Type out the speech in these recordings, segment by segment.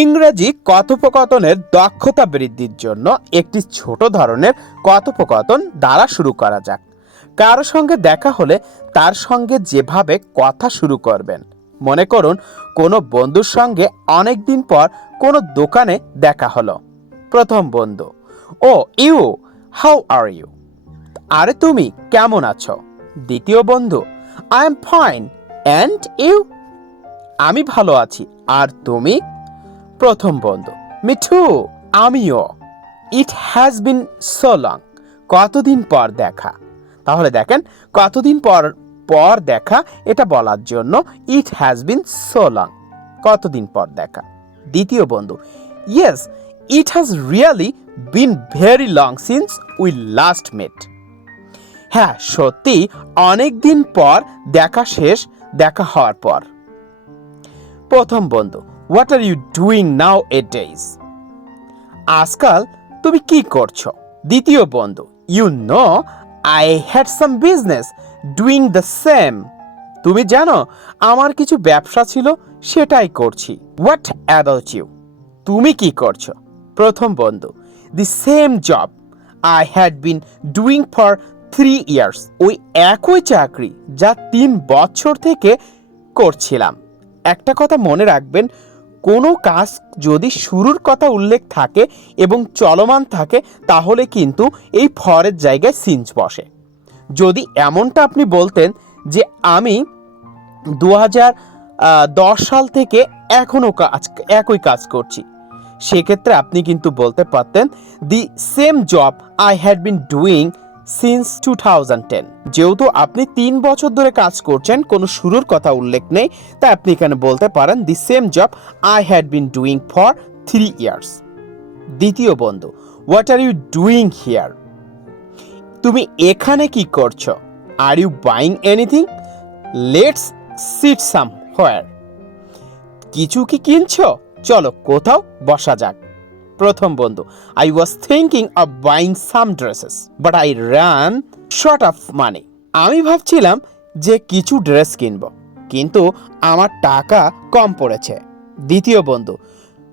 ইংরেজি কথোপকথনের দক্ষতা বৃদ্ধির জন্য একটি ছোট ধরনের কথোপকথন দ্বারা শুরু করা যাক। কারো সঙ্গে দেখা হলে তার সঙ্গে যেভাবে কথা শুরু করবেন। মনে করুন কোনো বন্ধুর সঙ্গে অনেক দিন পর কোনো দোকানে দেখা হলো। প্রথম বন্ধু: oh you, how are you? আরে তুমি কেমন আছো? দ্বিতীয় বন্ধু: I am fine, and you? আমি ভালো আছি, আর তুমি? প্রথম বন্ধু: মি টু, আমিও। ইট হ্যাজ বিন সো লং, কতদিন পর দেখা। তাহলে দেখেন, কতদিন পর পর দেখা এটা বলার জন্য it has been so long, কতদিন পর দেখা। দ্বিতীয় বন্ধু: yes, it has really been very long since we last met. হ্যাঁ, সত্যি অনেক দিন পর দেখা হওয়ার পর। প্রথম বন্ধু: what are you doing nowadays? আজকাল তুমি কি করছো? দ্বিতীয় বন্ধু: you know, I had some business doing the same. তুমি জানো, আমার কিছু ব্যবসা ছিল, সেটাই করছি। What about you? তুমি কি করছো? প্রথম বন্ধু: the same job I had been doing for 3 years. ওই একই চাকরি যা 3 বছর থেকে করছিলাম। একটা কথা মনে রাখবেন, কোনো কাজ যদি শুরুর কথা উল্লেখ থাকে এবং চলমান থাকে, তাহলে কিন্তু এই ফরের জায়গায় সিন্স বসে। যদি এমনটা আপনি বলতেন যে আমি 2010 সাল থেকে এখনও একই কাজ করছি, সেক্ষেত্রে আপনি কিন্তু বলতে পারতেন দি same job I had been doing since 2010। যেহেতু আপনি 3 বছর ধরে কাজ করছেন, কোনো শুরুর কথা উল্লেখ নেই, তাই আপনি এখানে বলতে পারেন the same job I had been doing for 3 years. দ্বিতীয় বন্ধু: what are you doing here? তুমি এখানে কি করছো? Are you buying anything? Let's sit somewhere. কিছু কি কিনছো? চলো কোথাও বসা যাক। প্রথম বন্ধু: I was thinking of buying some dresses but I run short of money. আমি ভাবছিলাম যে কিছু ড্রেস কিনবো, কিন্তু আমার টাকা কম পড়েছে। দ্বিতীয় বন্ধু: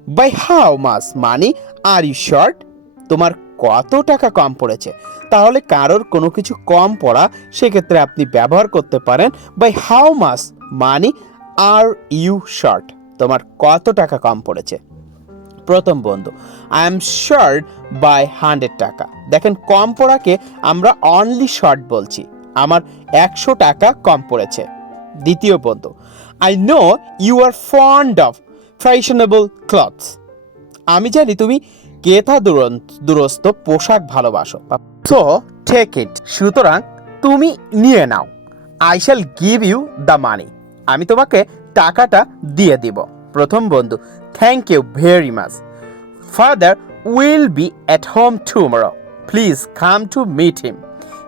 by how much money are you short? তোমার কত টাকা কম পড়েছে? তাহলে কারোর কোনো কিছু কম পড়া, সেক্ষেত্রে আপনি ব্যবহার করতে পারেন by how much money are you short? তোমার কত টাকা কম পড়েছে। প্রথম বন্ধু: আই এম শর্ট বাই 100 টাকা। দেখেন, কম পড়াকে আমরা অনলি শর্ট বলছি। আমার 100 টাকা কম পড়েছে। দ্বিতীয় বন্ধু: I know you are fond of fashionable clothes. আমি জানি তুমি কেতা দুরস্ত পোশাক ভালোবাসো। সো টেক ইট, সুতরাং তুমি নিয়ে নাও। I shall give you the money. আমি তোমাকে টাকাটা দিয়ে দিব। প্রথম বন্ধু: thank you very much. Father will be at home tomorrow, please come to meet him,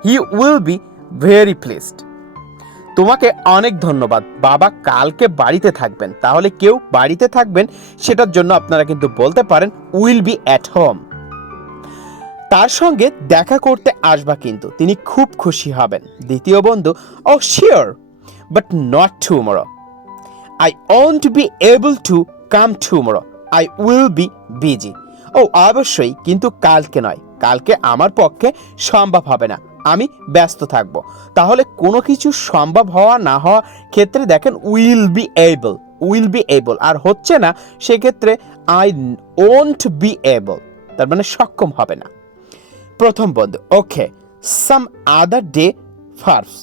he will be very pleased. তোমাকে অনেক ধন্যবাদ, বাবা কালকে বাড়িতে থাকবেন। তাহলে কেউ বাড়িতে থাকবেন, সেটার জন্য আপনারা কিন্তু বলতে পারেন উইল বি অ্যাট হোম। তার সঙ্গে দেখা করতে আসবা, কিন্তু তিনি খুব খুশি হবেন। দ্বিতীয় বন্ধু: oh sure, but not tomorrow. I won't be able to come tomorrow. I will be busy. ও অবশ্যই, কিন্তু কালকে নয়, কালকে আমার পক্ষে সম্ভব হবে না, আমি ব্যস্ত থাকব। তাহলে কোনো কিছু সম্ভব হওয়া না হওয়া ক্ষেত্রে দেখেন will be able, will be able আর হচ্ছে না, সেক্ষেত্রে আই ওন্ট বি এবল, তার মানে সক্ষম হবে না। প্রথম বন্ধু: ওকে, সাম আদার ডে ফার্স।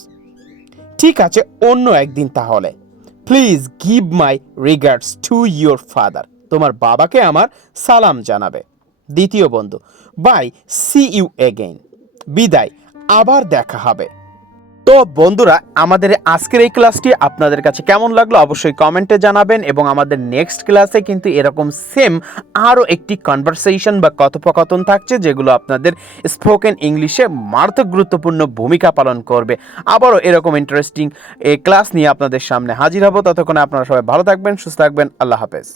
ঠিক আছে, অন্য একদিন তাহলে। Please give my regards to your father. তোমার বাবাকে আমার সালাম জানাবে। দ্বিতীয় বন্ধু: বাই, সি ইউ এগেইন। বিদায়, আবার দেখা হবে। তো বন্ধুরা, আমাদের আজকের এই ক্লাসটি আপনাদের কাছে কেমন লাগলো অবশ্যই কমেন্টে জানাবেন, এবং আমাদের নেক্সট ক্লাসে কিন্তু এরকম সেম আরও একটি কনভারসেশন বা কথোপকথন থাকছে, যেগুলো আপনাদের স্পোকেন ইংলিশে মারাত্মক গুরুত্বপূর্ণ ভূমিকা পালন করবে। আবারও এরকম ইন্টারেস্টিং এই ক্লাস নিয়ে আপনাদের সামনে হাজির হব। ততক্ষণে আপনারা সবাই ভালো থাকবেন, সুস্থ থাকবেন। আল্লাহ হাফেজ।